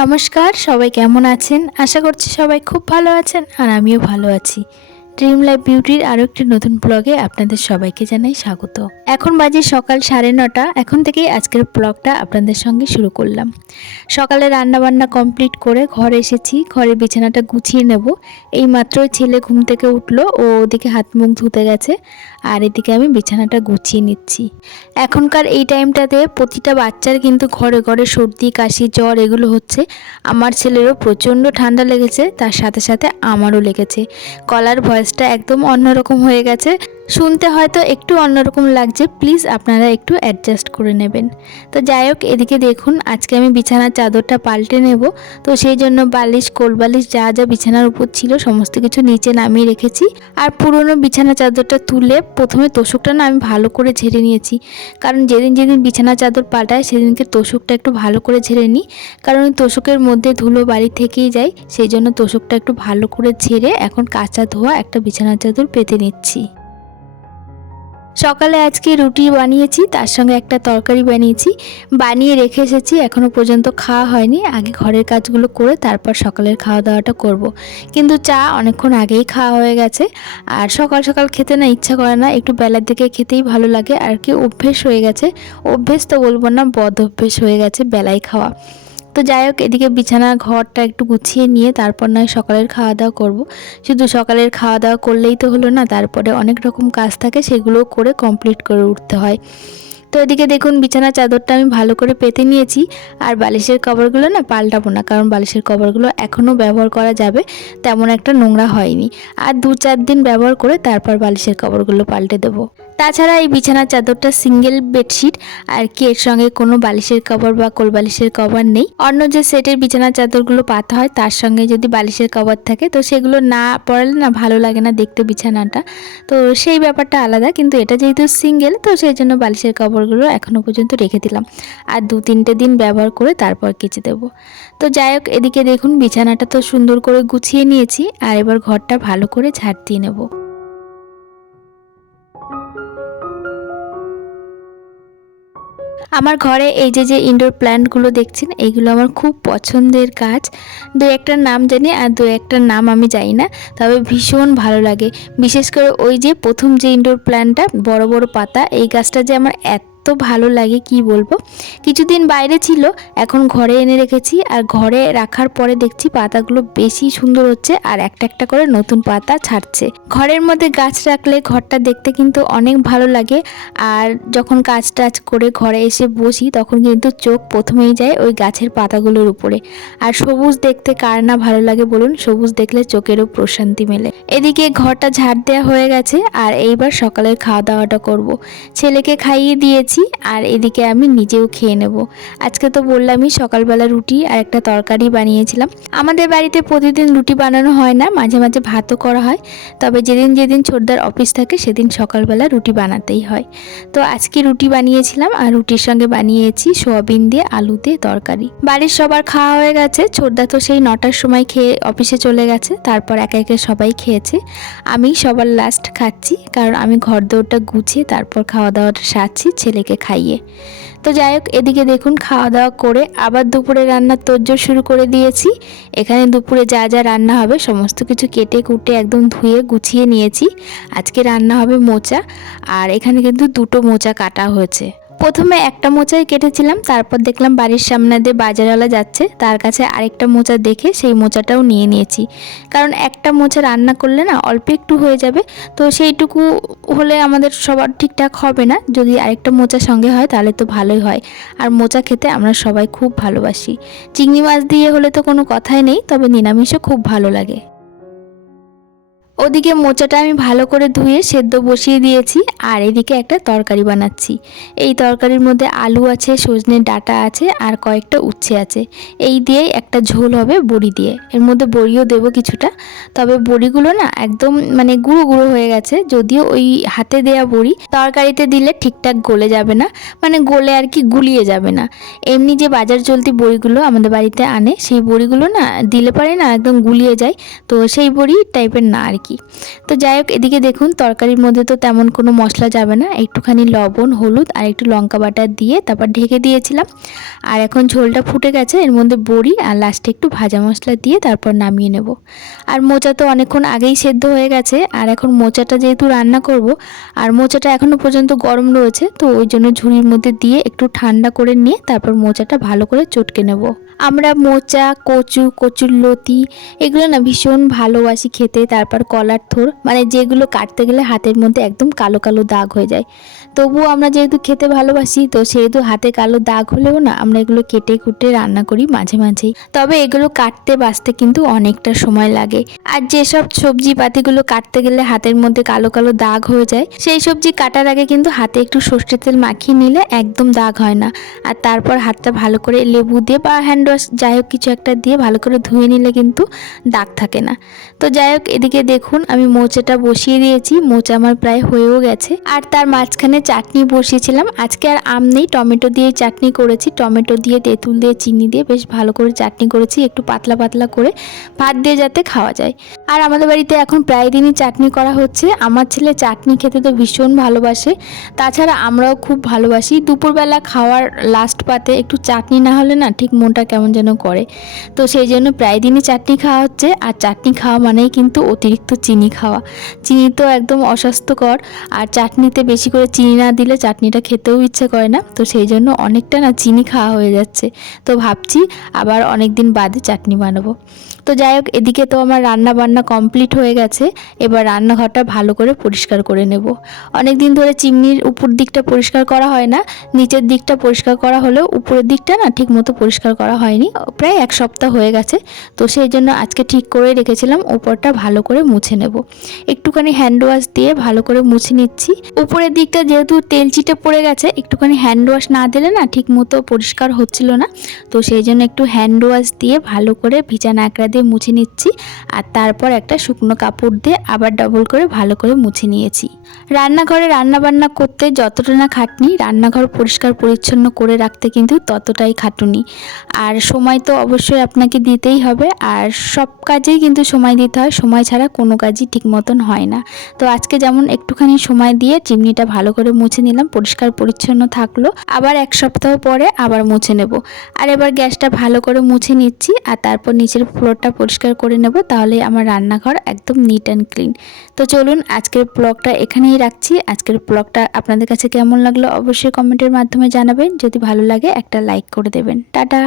নমস্কার, সবাই কেমন আছেন? আশা করছি সবাই খুব ভালো আছেন আর আমিও ভালো আছি। ড্রিম লাইফ বিউটির আরও একটি নতুন ব্লগে আপনাদের সবাইকে জানাই স্বাগত। এখন বাজে সকাল 9:30। এখন থেকেই আজকের ব্লগটা আপনাদের সঙ্গে শুরু করলাম। সকালে রান্নাবান্না কমপ্লিট করে ঘরে এসেছি, ঘরের বিছানাটা গুছিয়ে নেব। এই মাত্রই ছেলে ঘুম থেকে উঠলো, ও ওদিকে হাত মুখ ধুতে গেছে আর এদিকে আমি বিছানাটা গুছিয়ে নিচ্ছি। এখনকার এই টাইমটাতে প্রতিটা বাচ্চার কিন্তু ঘরে ঘরে সর্দি কাশি জ্বর এগুলো হচ্ছে। আমার ছেলেরও প্রচণ্ড ঠান্ডা লেগেছে, তার সাথে সাথে আমারও লেগেছে। গলার ভয়েসটা একদম অন্যরকম হয়ে গেছে, শুনতে হয়তো একটু অন্যরকম লাগছে, প্লিজ আপনারা একটু অ্যাডজাস্ট করে নেবেন। তো যাই হোক, এদিকে দেখুন আজকে আমি বিছানার চাদরটা পাল্টে নেব। তো সেই জন্য বালিশ কোলবালিশ যা যা বিছানার উপর ছিল সমস্ত কিছু নিচে নামিয়ে রেখেছি। আর পুরনো বিছানা চাদরটা তুলে প্রথমে তোষকটা আমি ভালো করে ঝেড়ে নিয়েছি, কারণ যেদিন যেদিন বিছানা চাদর পাল্টায় সেদিনকে তোষকটা একটু ভালো করে ঝেড়ে নিই, কারণ তোষকের মধ্যে ধুলো বাড়ি থেকেই যায়। সেই জন্য তোষকটা একটু ভালো করে ঝেড়ে এখন কাঁচা ধোয়া একটা বিছানা চাদর পেতে নিচ্ছি। সকালে আজকে রুটি বানিয়েছি, তার সঙ্গে একটা তরকারি বানিয়েছি, বানিয়ে রেখে এসেছি। এখনও পর্যন্ত খাওয়া হয়নি, আগে ঘরের কাজগুলো করে তারপর সকালের খাওয়া দাওয়াটা করব। কিন্তু চা অনেকক্ষণ আগেই খাওয়া হয়ে গেছে। আর সকাল সকাল খেতে না ইচ্ছা করে না, একটু বেলার দিকে খেতেই ভালো লাগে আর কি। অভ্যেস হয়ে গেছে, অভ্যেস তো বলবো না, বদ অভ্যেস হয়ে গেছে বেলায় খাওয়া। তো যাই হোক, এদিকে বিছানা ঘরটা একটু গুছিয়ে নিয়ে তারপর নয় সকালের খাওয়া দাওয়া করব। শুধু সকালের খাওয়া দাওয়া করলেই তো হলো না, তারপরে অনেক রকম কাজ থাকে, সেগুলো করে কমপ্লিট করে উঠতে হয়। তো এদিকে দেখুন বিছানা চাদরটা আমি ভালো করে পেতে নিয়েছি। আর বালিশের কভারগুলো পাল্টাবো না, কারণ বালিশের কভারগুলো এখনও ব্যবহার করা যাবে, তেমন একটা নোংরা হয়নি। আর 2-4 দিন ব্যবহার করে তারপর বালিশের কভারগুলো পাল্টে দেবো। তাছাড়া এই বিছানার চাদরটা সিঙ্গেল বেডশিট আর কি, এর সঙ্গে কোনো বালিশের কভার বা কোলবালিশের কভার নেই। অন্য যে সেটের বিছানার চাদরগুলো পাতা হয় তার সঙ্গে যদি বালিশের কভার থাকে তো সেগুলো না পরালে ভালো লাগে না দেখতে বিছানাটা, তো সেই ব্যাপারটা আলাদা। কিন্তু এটা যেহেতু সিঙ্গেল, তো সেই জন্য বালিশের কভারগুলো এখনও পর্যন্ত রেখে দিলাম। আর 2-3টে দিন ব্যবহার করে তারপর কেচে দেবো। তো যাই হোক, এদিকে দেখুন বিছানাটা তো সুন্দর করে গুছিয়ে নিয়েছি, আর এবার ঘরটা ভালো করে ঝাড় দিয়ে নেব। আমার ঘরে এই যে ইনডোর প্ল্যান্টগুলো দেখছেন, এইগুলো আমার খুব পছন্দের গাছ। 2-একটার নাম জানি আর 2-একটার নাম আমি জানি না, তবে ভীষণ ভালো লাগে। বিশেষ করে ওই যে প্রথম যে ইনডোর প্ল্যান্টটা বড় বড় পাতা, এই গাছটা যে আমার এত ভালো লাগে কি বলবো। কিছুদিন বাইরে ছিল, এখন ঘরে এনে রেখেছি। আর ঘরে রাখার পরে দেখছি পাতাগুলো বেশি সুন্দর হচ্ছে আর একটা একটা করে নতুন পাতা ছাড়ছে। ঘরের মধ্যে গাছ রাখলে ঘরটা দেখতে কিন্তু অনেক ভালো লাগে। আর যখন কাজ টাজ করে ঘরে এসে বসি তখন কিন্তু চোখ প্রথমেই যায় ওই গাছের পাতাগুলোর উপরে। আর সবুজ দেখতে কার না ভালো লাগে বলুন, সবুজ দেখলে চোখেরও প্রশান্তি মেলে। এদিকে ঘরটা ঝাড় দেওয়া হয়ে গেছে, আর এইবার সকালের খাওয়া দাওয়াটা করব। ছেলেকে খাইয়ে দিয়েছি আর এদিকে আমি নিজেও খেয়ে নেব। আজকে তো বললামই সকালবেলা রুটি আর একটা তরকারি বানিয়েছিলাম। আমাদের বাড়িতে প্রতিদিন রুটি বানানো হয় না, মাঝে মাঝে ভাতও করা হয়, তবে যেদিন যেদিন ছোটদার অফিস থাকে সেদিন সকালবেলা রুটি বানাতেই হয়। তো আজকে রুটি বানিয়েছিলাম আর রুটির সঙ্গে বানিয়েছি সোয়াবিন দিয়ে আলু দিয়ে তরকারি। বাড়ির সবার খাওয়া হয়ে গেছে, ছোটদা তো সেই 9টার সময় খেয়ে অফিসে চলে গেছে, তারপর একে একে সবাই খেয়েছে। আমি সবার লাস্ট খাচ্ছি, কারণ আমি ঘর দৌড়টা গুছিয়ে তারপর খাওয়া দাওয়াটা সারছি ছেলেকে খাইয়ে। তো যাই হোক, এদিকে দেখুন খাওয়া দাওয়া করে আবার দুপুরে রান্নার তোড়জোড় শুরু করে দিয়েছি। এখানে দুপুরে যা যা রান্না হবে সমস্ত কিছু কেটে কুটে একদম ধুয়ে গুছিয়ে নিয়েছি। আজকে রান্না হবে মোচা, আর এখানে কিন্তু 2টো মোচা কাটা হয়েছে। প্রথমে একটা মোচাই কেটেছিলাম, তারপর দেখলাম বাড়ির সামনে দিয়ে বাজারওয়ালা যাচ্ছে, তার কাছে আরেকটা মোচা দেখে সেই মোচাটাও নিয়ে নিয়েছি। কারণ একটা মোচা রান্না করলে অল্প একটু হয়ে যাবে, তো সেইটুকু হলে আমাদের সবার ঠিকঠাক হবে না। যদি আরেকটা মোচা সঙ্গে হয় তাহলে তো ভালোই হয়। আর মোচা খেতে আমরা সবাই খুব ভালোবাসি। চিংড়ি মাছ দিয়ে হলে তো কোনো কথাই নেই, তবে নিরামিষও খুব ভালো লাগে। ওদিকে মোচাটা আমি ভালো করে ধুয়ে সেদ্ধ বসিয়ে দিয়েছি, আর এদিকে একটা তরকারি বানাচ্ছি। এই তরকারির মধ্যে আলু আছে, সজনের ডাঁটা আছে আর কয়েকটা উচ্ছে আছে। এই দিয়েই একটা ঝোল হবে বড়ি দিয়ে, এর মধ্যে বড়িও দেবো কিছুটা। তবে বড়িগুলো একদম গুঁড়ো গুঁড়ো হয়ে গেছে, যদিও ওই হাতে দেয়া বড়ি তরকারিতে দিলে ঠিকঠাক গলে যাবে না, গলে আর কি গুলিয়ে যাবে না। এমনি যে বাজার চলতি বড়িগুলো আমাদের বাড়িতে আনে, সেই বড়িগুলো দিলে পারে একদম গুলিয়ে যায়, তো সেই বড়ি টাইপের না আর কি। কি। তো যাই হোক, এদিকে দেখুন তরকারির মধ্যে তো তেমন কোনো মশলা যাবে না, একটুখানি লবণ, হলুদ আর একটু লঙ্কা বাটা দিয়ে তারপর ঢেকে দিয়েছিলাম। আর এখন ঝোলটা ফুটে গেছে, এর মধ্যে বড়ি আর লাস্টে একটু ভাজা মশলা দিয়ে তারপর নামিয়ে নেব। আর মোচা তো অনেকক্ষণ আগেই সেদ্ধ হয়ে গেছে, আর এখন মোচাটা যেহেতু রান্না করব আর মোচাটা এখনও পর্যন্ত গরম রয়েছে, তো ওই জন্য ঝুড়ির মধ্যে দিয়ে একটু ঠান্ডা করে নিয়ে তারপর মোচাটা ভালো করে চটকে নেব। আমরা মোচা, কচু, কচুর লতি এগুলো না ভীষণ ভালোবাসি খেতে। তারপর কলার থোর, মানে যেগুলো কাটতে গেলে হাতের মধ্যে একদম কালো কালো দাগ হয়ে যায়, তবুও আমরা যেহেতু খেতে ভালোবাসি তো সেহেতু হাতে কালো দাগ হলেও না আমরা এগুলো কেটে কুটে রান্না করি মাঝে মাঝেই। তবে এগুলো কাটতে বাছতে কিন্তু অনেকটা সময় লাগে। আর যেসব সবজি পাতিগুলো কাটতে গেলে হাতের মধ্যে কালো কালো দাগ হয়ে যায়, সেই সবজি কাটার আগে কিন্তু হাতে একটু সর্ষের তেল মাখিয়ে নিলে একদম দাগ হয় না। আর তারপর হাতটা ভালো করে লেবু দিয়ে বা হ্যান্ড ওয়াশ যাই হোক কিছু একটা দিয়ে ভালো করে ধুয়ে নিলে কিন্তু দাগ থাকে না। তো যাই হোক, এদিকে দেখুন আমি মোচাটা বসিয়ে দিয়েছি, মোচা আমার প্রায় হয়েও গেছে। আর তার মাঝখানে চাটনি বসিয়েছিলাম। আজকে আর আম নেই, টমেটো দিয়ে চাটনি করেছি, টমেটো দিয়ে তেঁতুল দিয়ে চিনি দিয়ে বেশ ভালো করে চাটনি করেছি, একটু পাতলা পাতলা করে ভাত দিয়ে যাতে খাওয়া যায়। আর আমাদের বাড়িতে এখন প্রায় দিনই চাটনি করা হচ্ছে। আমার ছেলে চাটনি খেতে তো ভীষণ ভালোবাসে, তাছাড়া আমরাও খুব ভালোবাসি। দুপুরবেলা খাওয়ার লাস্ট পাতে একটু চাটনি না হলে না ঠিক মনটা কেমন যেন করে, তো সেই জন্য প্রায় দিনই চাটনি খাওয়া হচ্ছে। আর চাটনি খাওয়া মানেই কিন্তু অতিরিক্ত চিনি খাওয়া, চিনি তো একদম অস্বাস্থ্যকর। আর চাটনিতে বেশি করে চিনি না দিলে চাটনিটা খেতেও ইচ্ছে করে না, তো সেই জন্য অনেকটা না চিনি খাওয়া হয়ে যাচ্ছে। তো ভাবছি আবার অনেক দিন বাদে চাটনি বানাবো। তো যাই হোক, এদিকে তো আমার রান্না বান্না কমপ্লিট হয়ে গেছে, এবার রান্নাঘরটা ভালো করে পরিষ্কার করে নেব। অনেক দিন ধরে চিমনির উপর দিকটা পরিষ্কার করা হয় না, নিচের দিকটা পরিষ্কার করা হলেও উপরের দিকটা না ঠিক মতো পরিষ্কার করা হয়নি, প্রায় এক সপ্তাহ হয়ে গেছে। তো সেই জন্য আজকে ঠিক করে রেখেছিলাম উপরটা ভালো করে মুছে নেব। একটুখানি হ্যান্ড ওয়াশ দিয়ে ভালো করে মুছে নিচ্ছি। উপরের দিকটা যেহেতু তেল চিটে পড়ে গেছে, একটুখানি হ্যান্ড ওয়াশ না দিলে না ঠিক মতো পরিষ্কার হচ্ছিল না, তো সেই জন্য একটু হ্যান্ড ওয়াশ দিয়ে ভালো করে ভিজা ন্যাকড়া দিয়ে মুছে নিচ্ছি। আর তারপর একটা শুকনো কাপড় দিয়ে আবার ডবল করে ভালো করে মুছে নিয়েছি। রান্নাঘরে রান্নাবান্না করতে যতটা না খাটনি, রান্নাঘর পরিষ্কার পরিচ্ছন্ন করে রাখতে কিন্তু ততটাই খাটুনি। আর সময় তো অবশ্যই আপনাকে দিতেই হবে, আর সব কাজেই কিন্তু সময় দিতে হয়, সময় ছাড়া কোনো কাজই ঠিক মতন হয় না। তো আজকে যেমন একটুখানি সময় দিয়ে চিমনিটা ভালো করে মুছে নিলাম, পরিষ্কার পরিচ্ছন্ন থাকলো। আবার এক সপ্তাহ পরে আবার মুছে নেব। আর এবার গ্যাসটা ভালো করে মুছে নিচ্ছি, আর তারপর নিচের ফ্লোরটা পরিষ্কার করে নেব, তাহলে আমার রান্নাঘর একদম নিট অ্যান্ড ক্লিন। তো চলুন আজকের ব্লগটা এখানেই রাখছি। আজকের ব্লগটা আপনাদের কাছে কেমন লাগলো অবশ্যই কমেন্টের মাধ্যমে জানাবেন। যদি ভালো লাগে একটা লাইক করে দেবেন। টাটা।